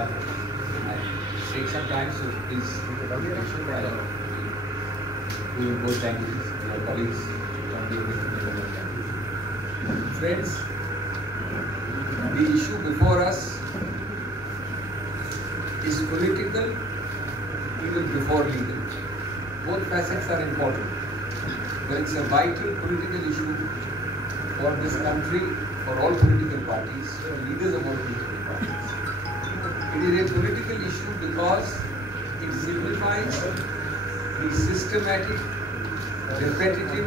I take some time, so please make sure while we will both languages. Our colleagues can be able to make our language. Friends, the issue before us is political even before legal. Both facets are important, but it's a vital political issue for this country, for all political parties, for leaders of all political parties. It is a political issue because it signifies the systematic, repetitive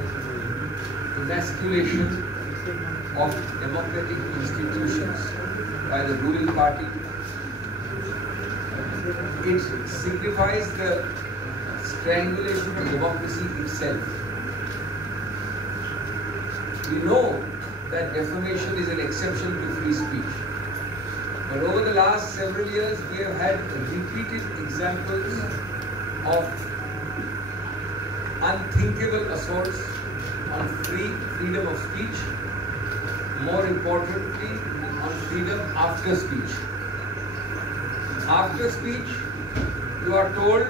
emasculation of democratic institutions by the ruling party. It signifies the strangulation of democracy itself. We know that defamation is an exception to free speech. But over the last several years, we have had repeated examples of unthinkable assaults on freedom of speech, more importantly, on freedom after speech. After speech, you are told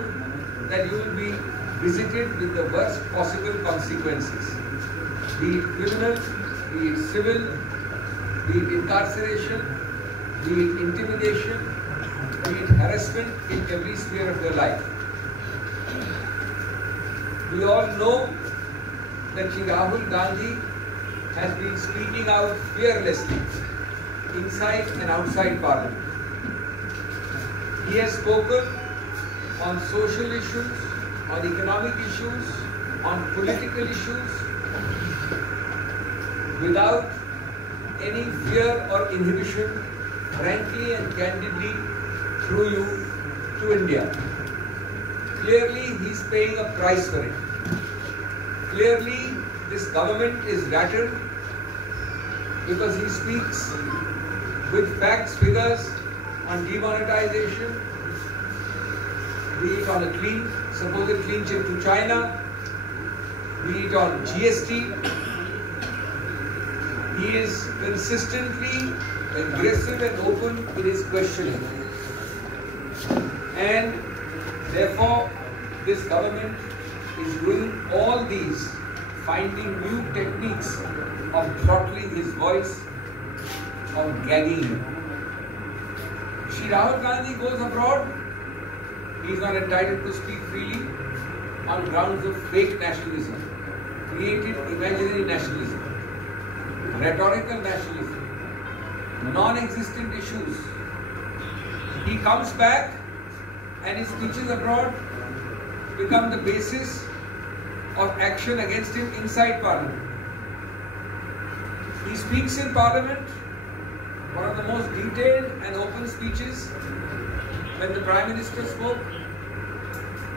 that you will be visited with the worst possible consequences, be it criminal, be it civil, be it incarceration, be it intimidation, be it harassment in every sphere of your life. We all know that Rahul Gandhi has been speaking out fearlessly inside and outside Parliament. He has spoken on social issues, on economic issues, on political issues, without any fear or inhibition, frankly and candidly through you to India. Clearly, he is paying a price for it. Clearly, this government is rattled because he speaks with facts, figures on demonetization, be it on a supposed clean chip to China, be it on GST. He is consistently aggressive and open in his questioning. And therefore, this government is doing all these, finding new techniques of throttling his voice, of gagging him. Shri Rahul Gandhi goes abroad, he is not entitled to speak freely on grounds of fake nationalism, created imaginary nationalism, rhetorical nationalism, non-existent issues. He comes back and his speeches abroad become the basis of action against him inside Parliament. He speaks in Parliament, one of the most detailed and open speeches when the Prime Minister spoke,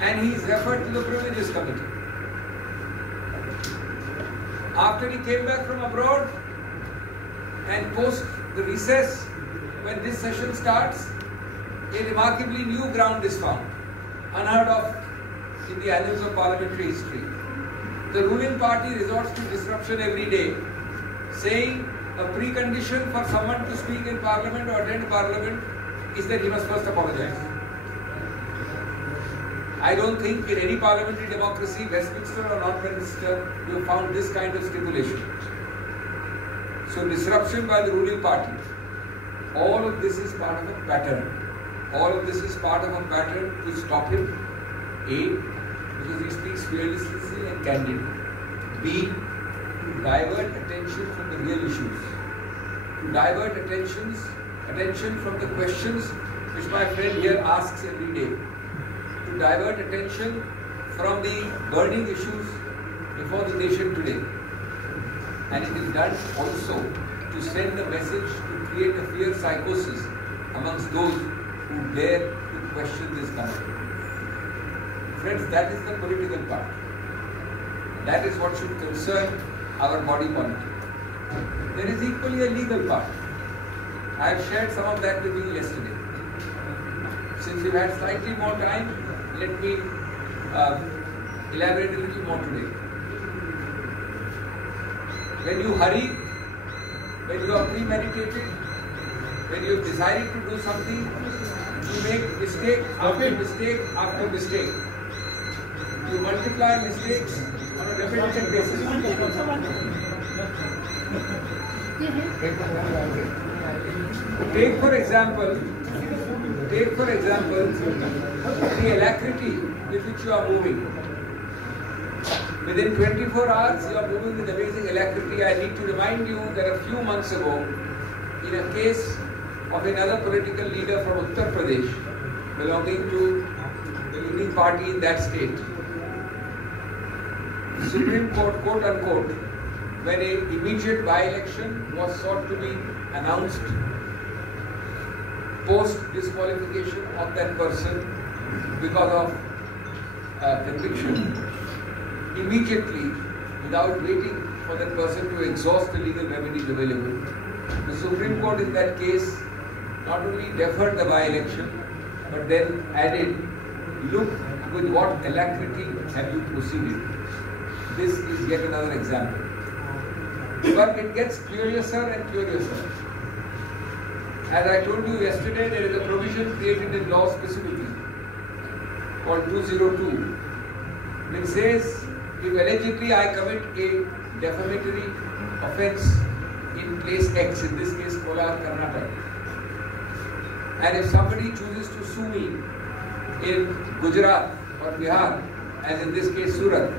and he is referred to the Privileges Committee. After he came back from abroad and post the recess, when this session starts, a remarkably new ground is found, unheard of in the annals of parliamentary history. The ruling party resorts to disruption every day, saying a precondition for someone to speak in Parliament or attend Parliament is that he must first apologize. I don't think in any parliamentary democracy, Westminster or non-Westminster, you have found this kind of stipulation. So disruption by the ruling party, all of this is part of a pattern. All of this is part of a pattern to stop him, A, because he speaks fearlessly and candidly, B, to divert attention from the real issues, to divert attention from the questions which my friend here asks every day, to divert attention from the burning issues before the nation today. And it is done also to send a message to create a fear psychosis amongst those who dare to question this government. Friends, that is the political part. That is what should concern our body politic. There is equally a legal part. I have shared some of that with you yesterday. Since we've had slightly more time, let me elaborate a little more today. When you hurry, when you are premeditated, when you have decided to do something, mistake after mistake after mistake. You multiply mistakes on a repetitive basis. Take for example, the alacrity with which you are moving. Within 24 hours, you are moving with amazing alacrity. I need to remind you that a few months ago, in a case of another political leader from Uttar Pradesh, belonging to the leading party in that state, the Supreme Court, quote unquote, when an immediate by-election was sought to be announced post-disqualification of that person because of conviction, immediately, without waiting for that person to exhaust the legal remedies available, the Supreme Court in that case not only deferred the by-election, but then added, look with what alacrity have you proceeded. This is yet another example. But it gets curiouser and curiouser. As I told you yesterday, there is a provision created in law specifically called 202, which says, if allegedly I commit a defamatory offence in place X, in this case Kolar, Karnataka, and if somebody chooses to sue me in Gujarat or Bihar, as in this case Surat,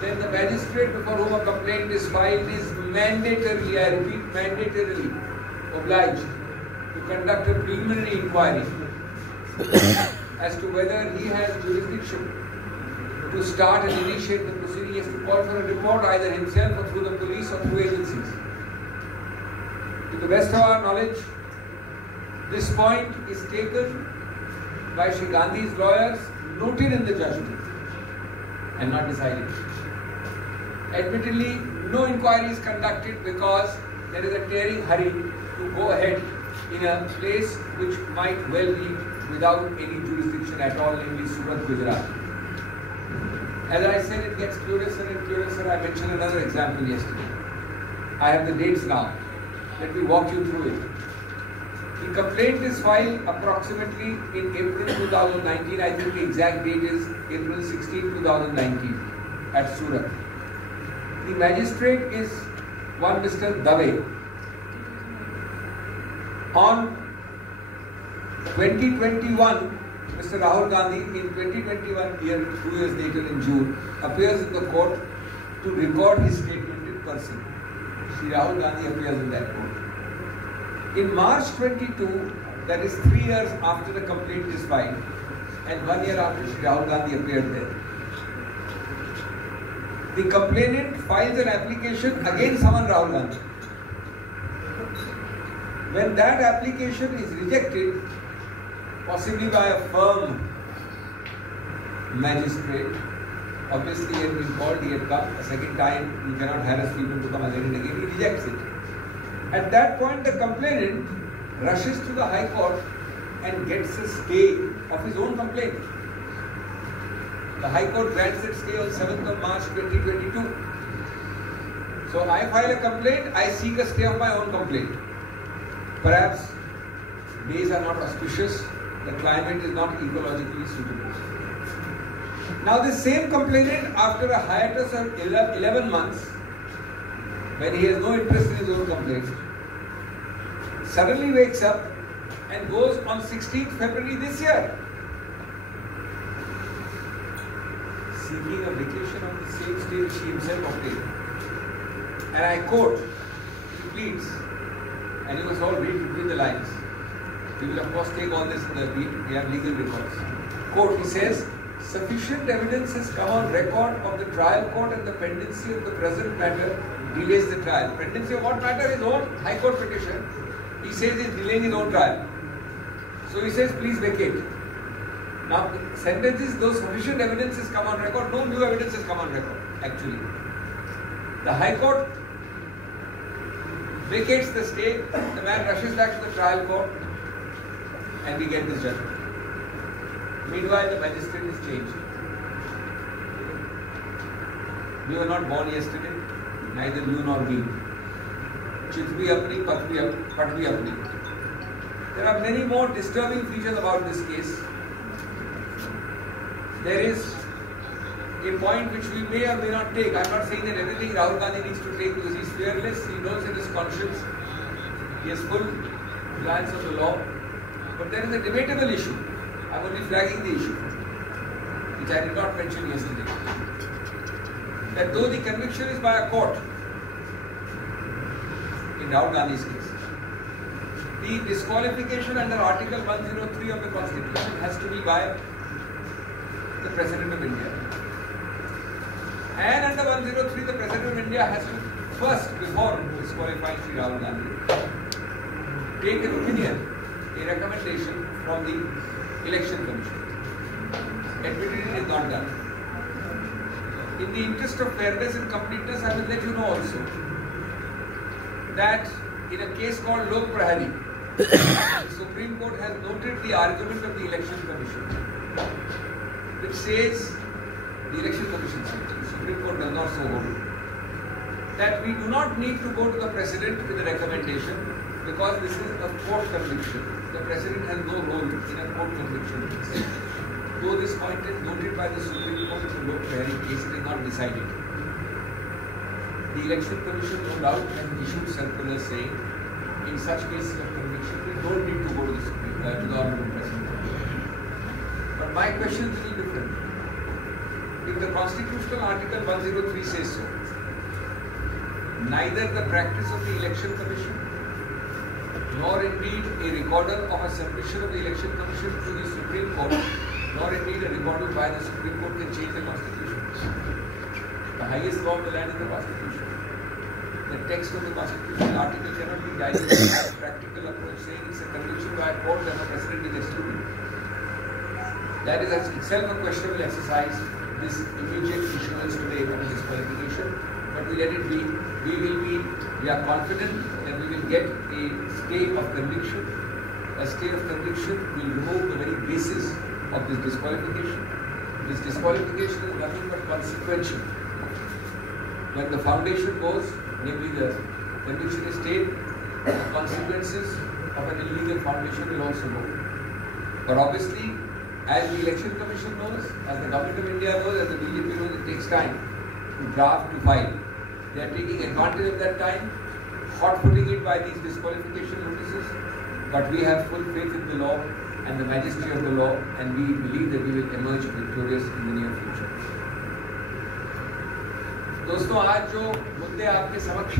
then the magistrate before whom a complaint is filed is mandatorily, I repeat, mandatorily obliged to conduct a preliminary inquiry as to whether he has jurisdiction to start and initiate the proceeding. He has to call for a report either himself or through the police or through agencies. To the best of our knowledge, this point is taken by Shri Gandhi's lawyers, noted in the judgment, and not decided. Admittedly, no inquiry is conducted because there is a tearing hurry to go ahead in a place which might well be without any jurisdiction at all, namely Surat, Gujarat. As I said, it gets curiouser and curiouser. I mentioned another example yesterday. I have the dates now. Let me walk you through it. The complaint is filed approximately in April 2019. I think the exact date is April 16, 2019 at Surat. The magistrate is one Mr. Dave. On 2021, Mr. Rahul Gandhi, in 2021 year, 2 years later in June, appears in the court to record his statement in person. Shri Rahul Gandhi appears in that court. In March 22, that is 3 years after the complaint is filed, and 1 year after Shri Rahul Gandhi appeared there, the complainant files an application against someone Rahul Gandhi. When that application is rejected, possibly by a firm magistrate, obviously he had been called, he had come a second time, you cannot harass people to come again and again, he rejects it. At that point, the complainant rushes to the High Court and gets a stay of his own complaint. The High Court grants that stay on 7th of March 2022. So I file a complaint, I seek a stay of my own complaint. Perhaps days are not auspicious, the climate is not ecologically suitable. Now this same complainant, after a hiatus of 11 months, when he has no interest in his own complaint, suddenly wakes up and goes on 16th February this year, seeking a vacation of the same stay which he himself obtained. And I quote, he pleads, and you must all read between the lines. We will of course take all this in the we have legal records. Quote, he says, sufficient evidence has come on record of the trial court and the pendency of the present matter delays the trial. Pendency of what matter? His own High Court petition. He says he is delaying his own trial. So he says, please vacate. Now, sentences, though sufficient evidence has come on record, no new evidence has come on record, actually. The High Court vacates the stay, the man rushes back to the trial court, and we get this judgment. Meanwhile, the magistrate is changed. We were not born yesterday, neither you nor me. Chit bhi apni, pat bhi apni. There are many more disturbing features about this case. There is a point which we may or may not take. I am not saying that everything Rahul Gandhi needs to take because he is fearless, he knows in his conscience, he has full reliance on the law. But there is a debatable issue. I am only flagging the issue, which I did not mention yesterday. That though the conviction is by a court, in Rahul Gandhi's case, the disqualification under Article 103 of the Constitution has to be by the President of India. And under 103, the President of India has to first, before disqualifying Sri Rahul Gandhi, take an opinion, a recommendation from the Election Commission. Admittedly, it is not done. In the interest of fairness and completeness, I will let you know also that in a case called Lok Prahari, the Supreme Court has noted the argument of the Election Commission, which says, the Election Commission says, the Supreme Court does not so hold, that we do not need to go to the President with a recommendation because this is a court conviction. The President has no role in a court conviction. Though this point is noted by the Supreme Court in the Lok Prahari case, it is not decided. The Election Commission, no doubt, has issued circulars saying, in such cases of conviction, we don't need to go to the Honorable President. But my question is a little different. If the Constitutional Article 103 says so, neither the practice of the Election Commission nor indeed a recorder of a submission of the Election Commission to the Supreme Court, nor indeed a recorder by the Supreme Court can change the Constitution. The highest law of the land is the Constitution. The text of the Constitutional article cannot be diluted by a practical approach saying it's a conviction by a court and the President is excluded. That is itself a questionable exercise, this immediate issuance today of disqualification. But we let it be. We are confident that we will get a stay of conviction. A stay of conviction will remove the very basis of this disqualification. This disqualification is nothing but consequential. When the foundation goes, namely the conviction is stayed, the consequences of an illegal foundation will also go. But obviously, as the Election Commission knows, as the Government of India knows, as the BJP knows, it takes time to draft, to file. They are taking advantage of that time, hot-footing it by these disqualification notices. But we have full faith in the law and the majesty of the law, and we believe that we will emerge victorious in the near future. दोस्तों, आज जो मुद्दे आपके समक्ष